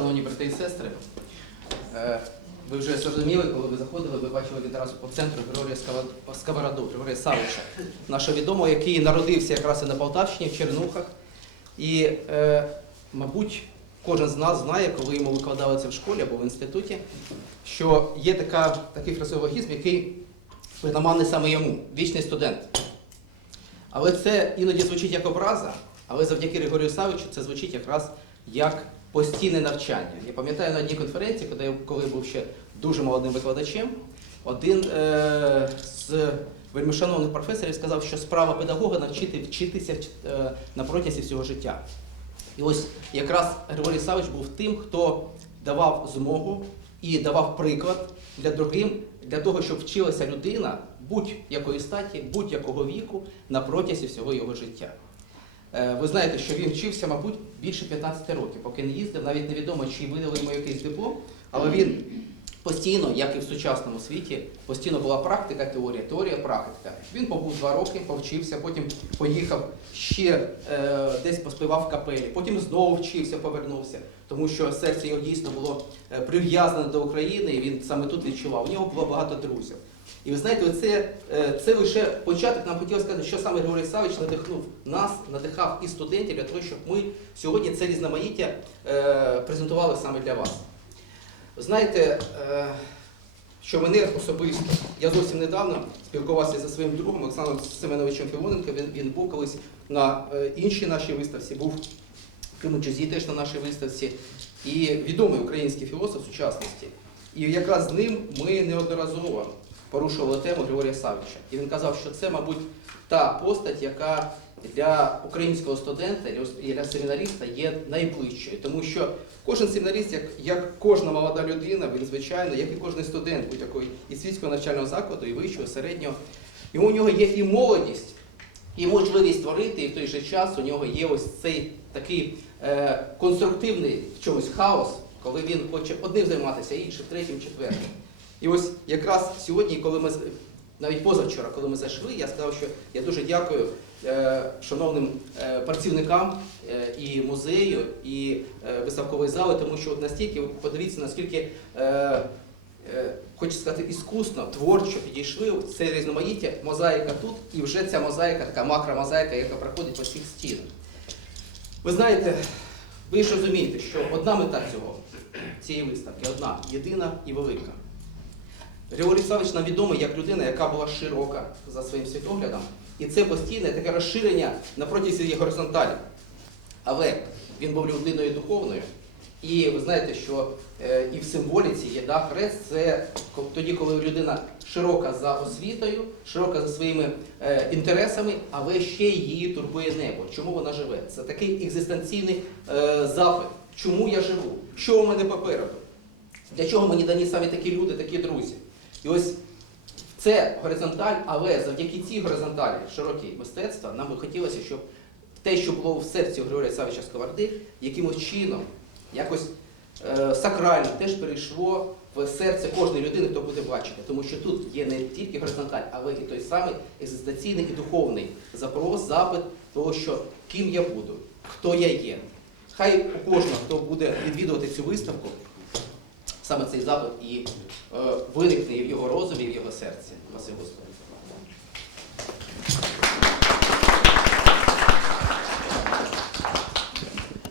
Шановні брати і сестри, е, ви вже зрозуміли, коли ви заходили, ви бачили відразу по центру Григорія Сковороду, Григорія Савича, нашого відомого, який народився якраз і на Полтавщині, в Чернухах. І, е, мабуть, кожен з нас знає, коли йому викладали це в школі або в інституті, що є така, такий фразеологізм, який притаманний саме йому, вічний студент. Але це іноді звучить як образа, але завдяки Григорію Савичу це звучить якраз як постійне навчання. Я пам'ятаю на одній конференції, коли я, коли був ще дуже молодим викладачем, один е, з вельмишановних професорів сказав, що справа педагога навчити вчитися е, на протязі всього життя. І ось якраз Григорій Савич був тим, хто давав змогу і давав приклад для другим, для того, щоб вчилася людина будь-якої статі, будь-якого віку на протязі всього його життя. Е, Ви знаєте, що він вчився, мабуть, більше 15 років, поки не їздив, навіть невідомо, чи видали йому якийсь диплом, але він постійно, як і в сучасному світі, постійно була практика, теорія, теорія, практика. Він побув два роки, повчився, потім поїхав ще е, десь поспівав в капелі, потім знову вчився, повернувся, тому що серце його дійсно було е, прив'язане до України, і він саме тут відчував. У нього було багато друзів. І ви знаєте, оце, е, це лише початок нам хотілося сказати, що саме Григорій Савич надихнув нас, надихав і студентів для того, щоб ми сьогодні це різноманіття е, презентували саме для вас. Знаєте, е, що мене особисто, я зовсім недавно спілкувався зі своїм другом Олександром Семеновичем Філоненко, він, він був колись на іншій нашій виставці, був в Кримучузі теж на нашій виставці, і відомий український філософ сучасності. І якраз з ним ми неодноразово порушували тему Григорія Савича. І він казав, що це, мабуть, та постать, яка для українського студента і для семінаріста є найближчою. Тому що кожен семінаріст, як, як кожна молода людина, він звичайно, як і кожен студент будь-якої і світського навчального закладу, і вищого, середнього, і у нього є і молодість, і можливість творити, і в той же час у нього є ось цей такий е, конструктивний в чомусь хаос, коли він хоче одним займатися, іншим, третім, четвертим. І ось якраз сьогодні, коли ми навіть позавчора, коли ми зайшли, я сказав, що я дуже дякую е, шановним е, працівникам е, і музею, і виставкової зали, тому що от настільки, подивіться, наскільки. Хочу сказати, іскусно, творчо підійшли в це різноманіття, мозаїка тут, і вже ця мозаїка, така макромозаїка, яка проходить по всіх стінах. Ви знаєте, ви ж розумієте, що одна мета цього, цієї виставки, одна, єдина і велика. Григорій Савич нам відомий як людина, яка була широка за своїм світоглядом, і це постійне таке розширення на протязі її горизонталі. Але він був людиною духовною. І ви знаєте, що е, і в символіці є да, хрест це тоді, коли людина широка за освітою, широка за своїми е, інтересами, але ще її турбує небо. Чому вона живе? Це такий екзистенційний е, запит. Чому я живу? Що у мене попереду? Для чого мені дані саме такі люди, такі друзі? І ось це горизонталь, але завдяки цій горизонталі широкій мистецтва нам би хотілося, щоб те, що було в серці Григорія Савича Сковороди, якимось чином, якось е, сакрально теж перейшло в серце кожної людини, хто буде бачити. Тому що тут є не тільки горизонталь, але і той самий екзистенційний і духовний запрос, запит того, що ким я буду, хто я є. Хай у кожного, хто буде відвідувати цю виставку, саме цей запит і е, виникне і в його розумі, і в його серці. Василь Господи.